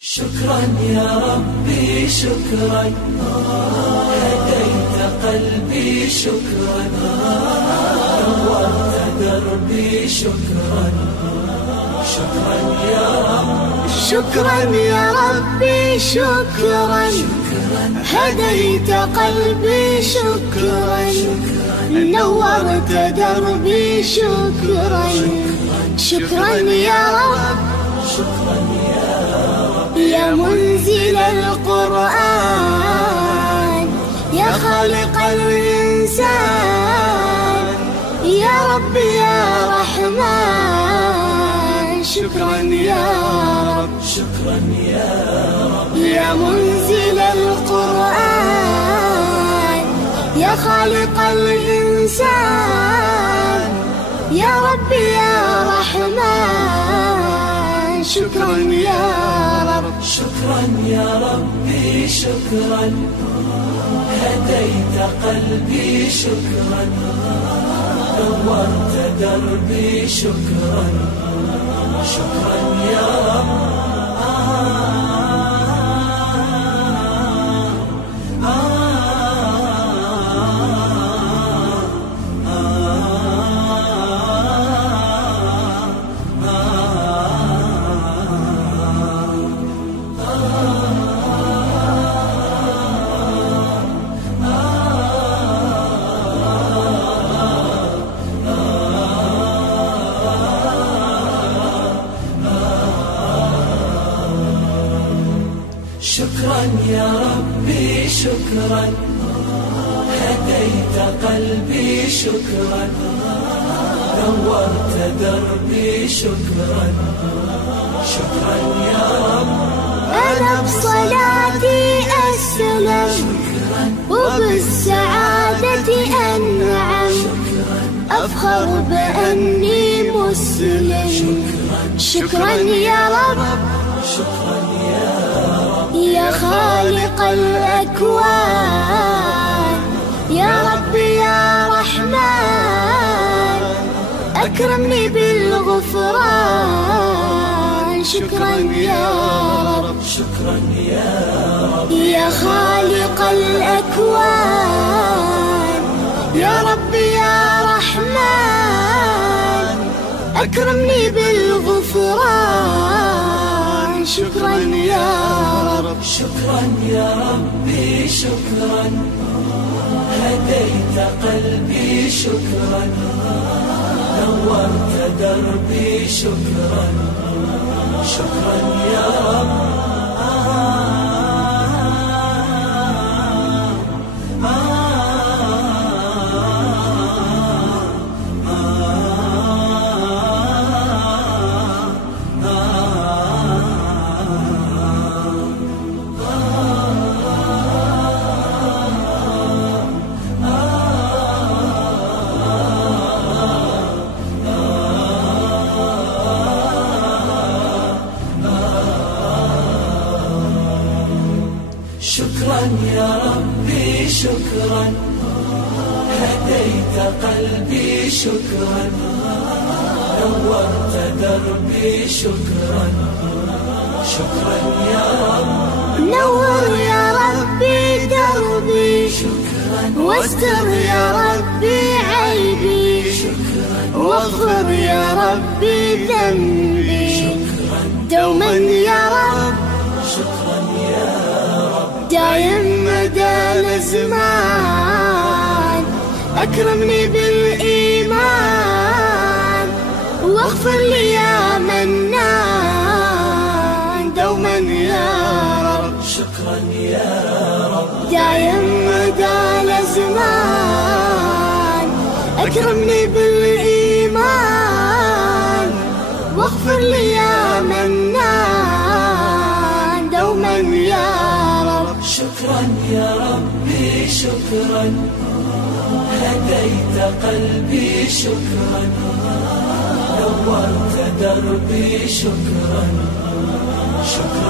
شكرا يا ربي شكرا، هديت قلبي شكرا، نورت دربي شكرا. شكرا يا رب، شكرا يا ربي شكرا، هديت قلبي شكرا، نورت دربي شكرا. شكرا يا رب، شكرا يا رب، يا منزل القرآن، يا خالق الإنسان، يا رب يا رحمن. شكرا يا رب، شكرا يا رب، يا منزل القرآن، يا خالق الإنسان، يا رب يا رحمن. شكرا يا رب، شكرا يا ربي شكرا، هديت قلبي شكرا، نورت دربي شكرا. شكرا يا رب، شكرا يا ربي شكرا، هديت قلبي شكرا، نورت دربي شكرا. شكرا يا رب، أنا بصلاتي أسلم، وبالسعادة أنعم، أفخر بأني مسلم. شكرا يا رب، شكرا يا رب، يا خالق الأكوان، يا رب يا رحمن، أكرمني بالغفران. شكرا يا رب، شكرا يا رب، يا خالق الأكوان، يا رب يا رحمن، أكرمني بالغفران. شكرا يا رب، شكرا يا ربي شكرا، هديت قلبي شكرا، نورت دربي شكرا. شكرا يا رب، شكرا يا ربي شكرا، هديت قلبي شكرا، نورت دربي شكرا. شكرا يا رب، نور يا ربي دربي، واستر يا ربي عيبي، واغفر يا ربي ذنبي دوما يا رب. شكرا يا رب، دايم مدى الزمان، أكرمني بالإيمان، واغفر لي يا منان دوما يا رب. شكرا يا رب، دايم مدى الزمان، أكرمني بالإيمان، واغفر لي يا منان دوما يا رب. شكرا يا ربي شكرا، هديت قلبي شكرا، نورت دربي شكرا. شكرا